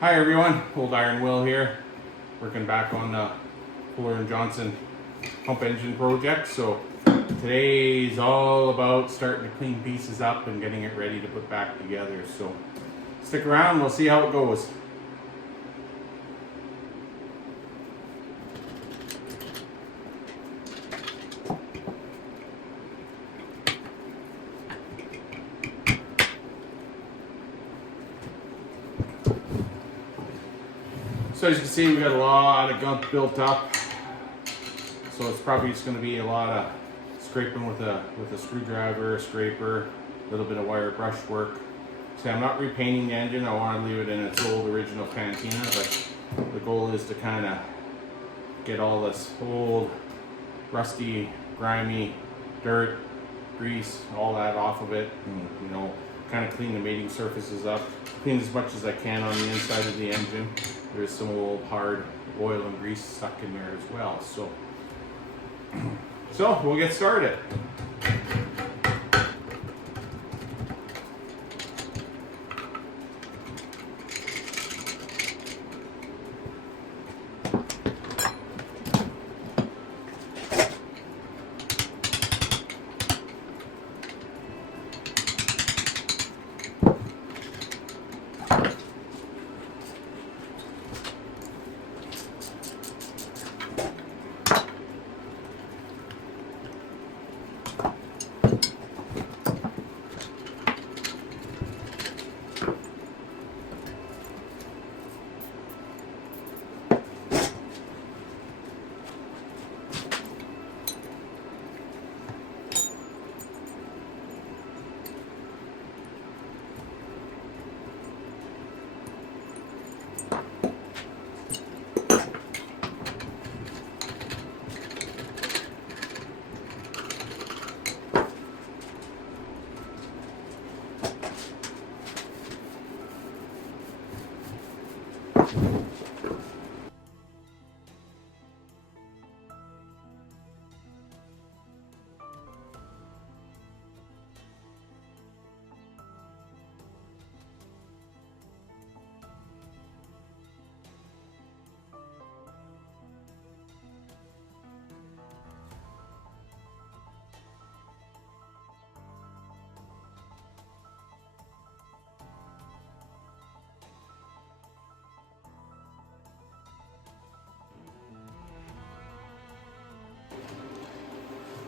Hi everyone, Old Iron Will here, working back on the Fuller & Johnson pump engine project. So today's all about starting to clean pieces up and getting it ready to put back together. So stick around, we'll see how it goes. So as you can see, we got a lot of gunk built up. So it's probably just going to be a lot of scraping with a screwdriver, a scraper, a little bit of wire brush work. See, I'm not repainting the engine. I want to leave it in its old original patina, but the goal is to kind of get all this old, rusty, grimy dirt, grease, all that off of it, and kind of clean the mating surfaces up. Clean as much as I can on the inside of the engine. There's some old hard oil and grease stuck in there as well. So we'll get started.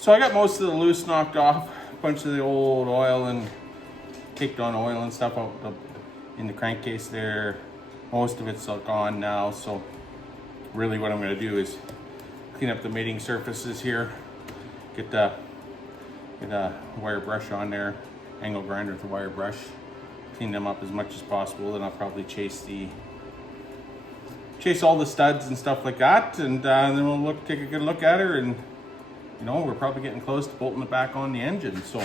So I got most of the loose knocked off, a bunch of the old oil and caked on oil and stuff out in the crankcase there. Most of it's gone now, so really what I'm going to do is clean up the mating surfaces here, get a wire brush on there, angle grinder with a wire brush, clean them up as much as possible. Then I'll probably chase all the studs and stuff like that, and then we'll take a good look at her, and we're probably getting close to bolting it back on the engine. So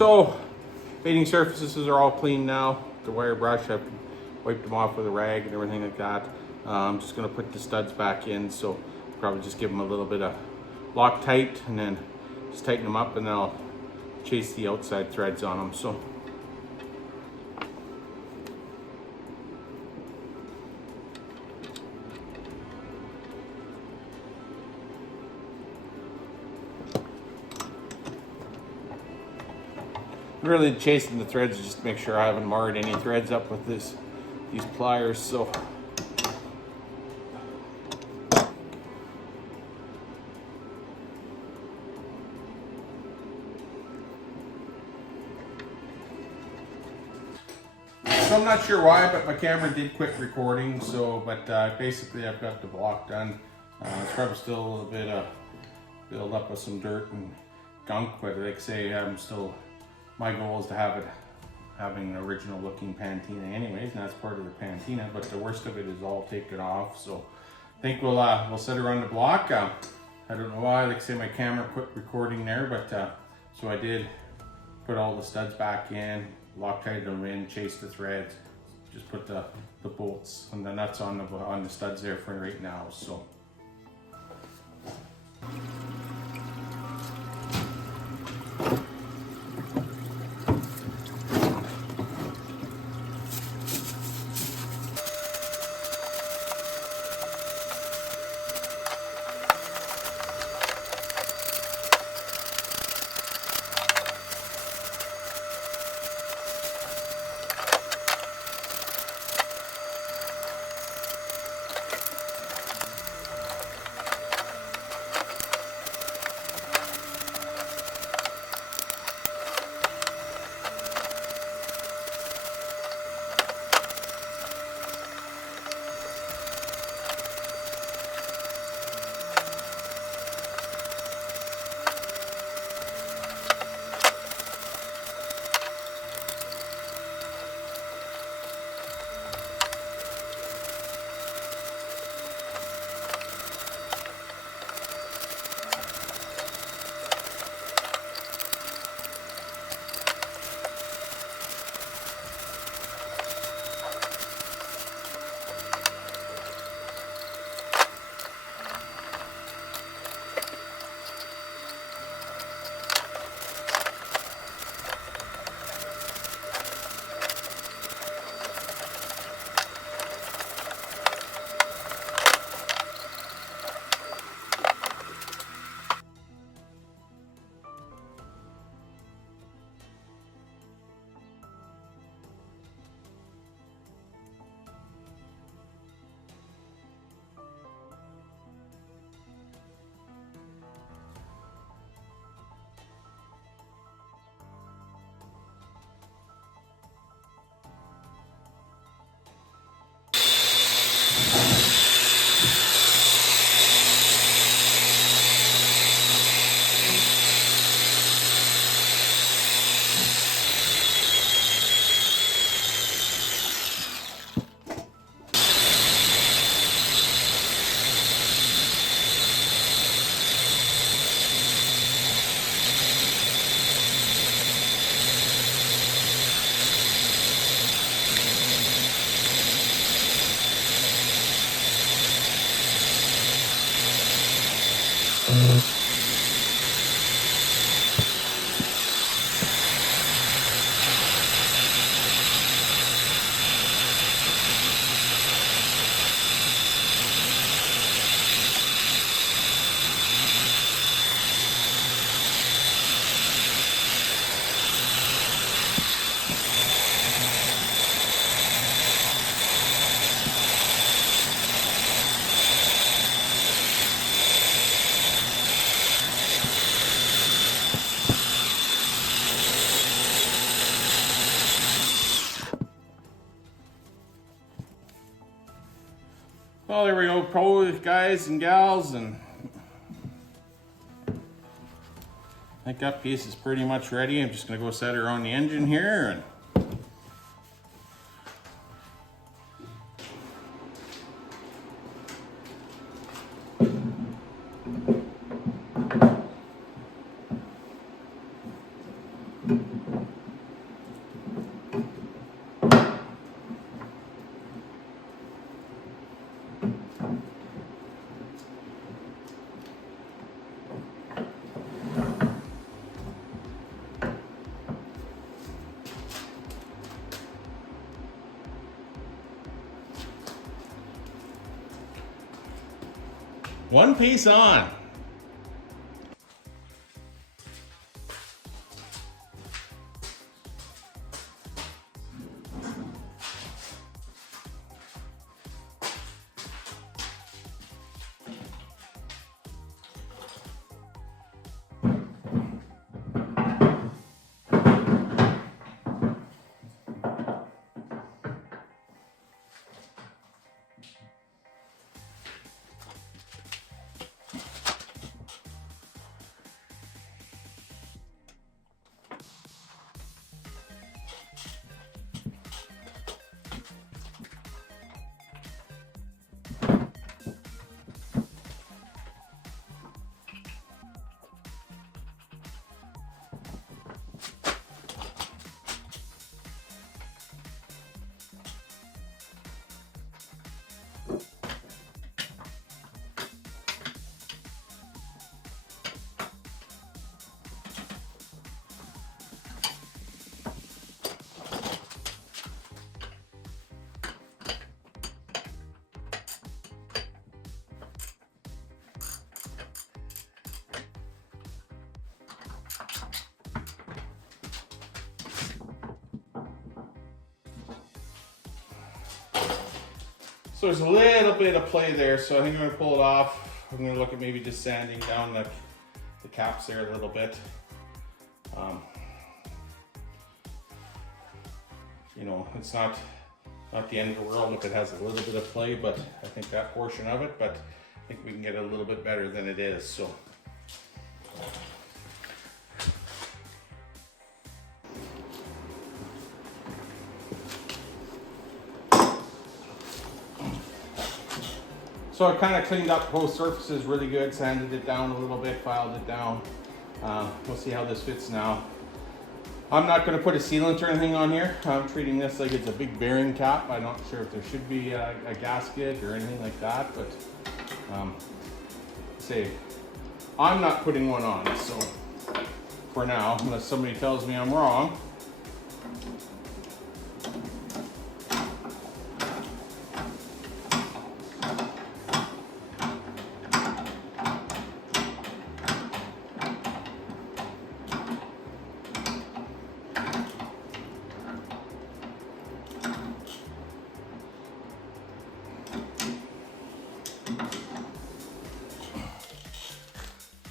So, fading surfaces are all clean now. The wire brush, I've wiped them off with a rag and everything like that. I'm just gonna put the studs back in, so probably just give them a little bit of Loctite and then just tighten them up, and then I'll chase the outside threads on them. So. Really chasing the threads just to make sure I haven't marred any threads up with these pliers. So I'm not sure why, but my camera did quit recording. So, but basically I've got the block done. It's probably still a little bit of build up with some dirt and gunk, but like I say, I'm still. My goal is to have it having an original looking patina anyways, and that's part of the patina, but the worst of it is all taken off. So I think we'll set her on the block. I don't know why, like I say, my camera quit recording there, but so I did put all the studs back in, Loctite them in, chase the threads, just put the bolts and the nuts on the studs there for right now. So. Well, there we go, pros, guys and gals, and I think that piece is pretty much ready. I'm just gonna go set her on the engine here, and One piece on. So there's a little bit of play there, so I think I'm gonna pull it off. I'm gonna look at maybe just sanding down the caps there a little bit. You know, it's not the end of the world if it has a little bit of play, but I think that portion of it, but I think we can get it a little bit better than it is, so. So I kind of cleaned up both surfaces really good, sanded it down a little bit, filed it down. We'll see how this fits now. I'm not going to put a sealant or anything on here. I'm treating this like it's a big bearing cap. I'm not sure if there should be a gasket or anything like that, but I'm not putting one on, so for now, unless somebody tells me I'm wrong.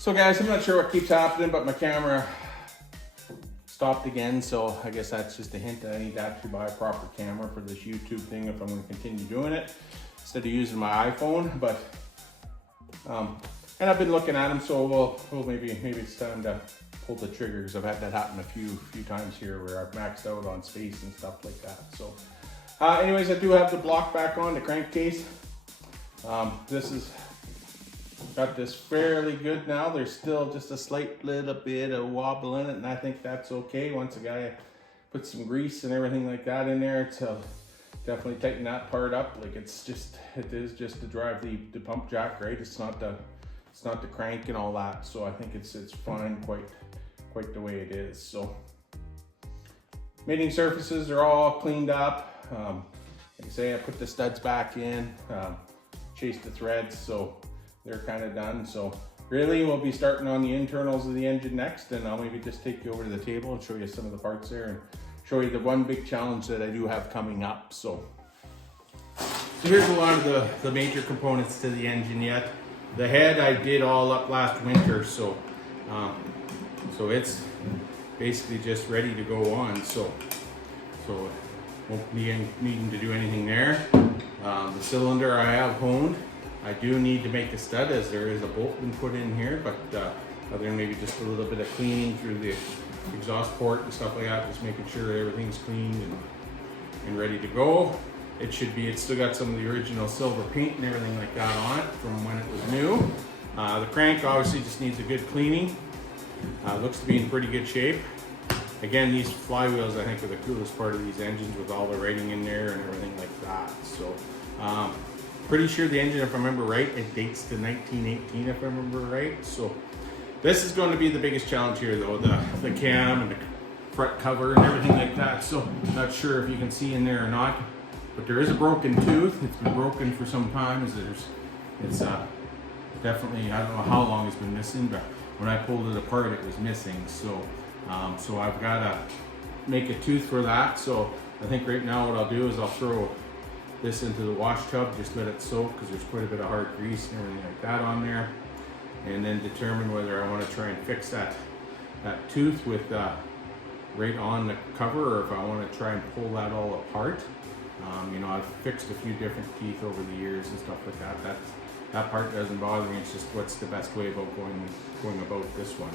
So guys, I'm not sure what keeps happening, but my camera stopped again, so I guess that's just a hint that I need to actually buy a proper camera for this YouTube thing if I'm going to continue doing it, instead of using my iPhone. But and I've been looking at them, so we'll maybe it's time to pull the trigger, because I've had that happen a few times here where I've maxed out on space and stuff like that. So anyways, I do have the block back on the crankcase. This is got this fairly good now. There's still just a slight little bit of wobble in it, and I think that's okay. Once a guy puts some grease and everything like that in there to definitely tighten that part up. Like it is just to drive the pump jack, right? It's not the crank and all that. So I think it's fine quite the way it is. So mating surfaces are all cleaned up. Like I say, I put the studs back in, chased the threads, so they're kind of done. So really we'll be starting on the internals of the engine next, and I'll maybe just take you over to the table and show you some of the parts there and show you the one big challenge that I do have coming up. So here's a lot of the major components to the engine yet. The head I did all up last winter, so it's basically just ready to go on. So won't be needing to do anything there. The cylinder I have honed. I do need to make a stud, as there is a bolt been put in here, but other than maybe just a little bit of cleaning through the exhaust port and stuff like that, just making sure everything's clean and ready to go. It's still got some of the original silver paint and everything like that on it from when it was new. The crank obviously just needs a good cleaning. Looks to be in pretty good shape. again, these flywheels I think are the coolest part of these engines, with all the writing in there and everything like that. So pretty sure the engine, if I remember right, it dates to 1918 if I remember right. So this is going to be the biggest challenge here though, the cam and the front cover and everything like that. So not sure if you can see in there or not, but there is a broken tooth. It's been broken for some time. It's definitely, I don't know how long it's been missing, but when I pulled it apart it was missing. So so I've got to make a tooth for that. So I think right now what I'll do is I'll throw this into the wash tub, just let it soak, because there's quite a bit of hard grease and everything like that on there, and then determine whether I want to try and fix that tooth with right on the cover, or if I want to try and pull that all apart. You know, I've fixed a few different teeth over the years and stuff like that. That part doesn't bother me. It's just what's the best way about going about this one.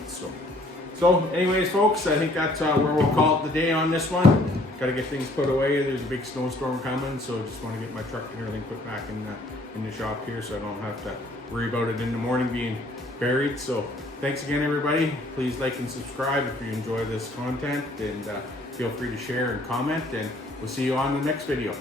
So anyways, folks, I think that's where we'll call it the day on this one. Got to get things put away. There's a big snowstorm coming, so just want to get my truck and everything put back in the shop here, so I don't have to worry about it in the morning being buried. So thanks again, everybody. Please like and subscribe if you enjoy this content, and feel free to share and comment, and we'll see you on the next video.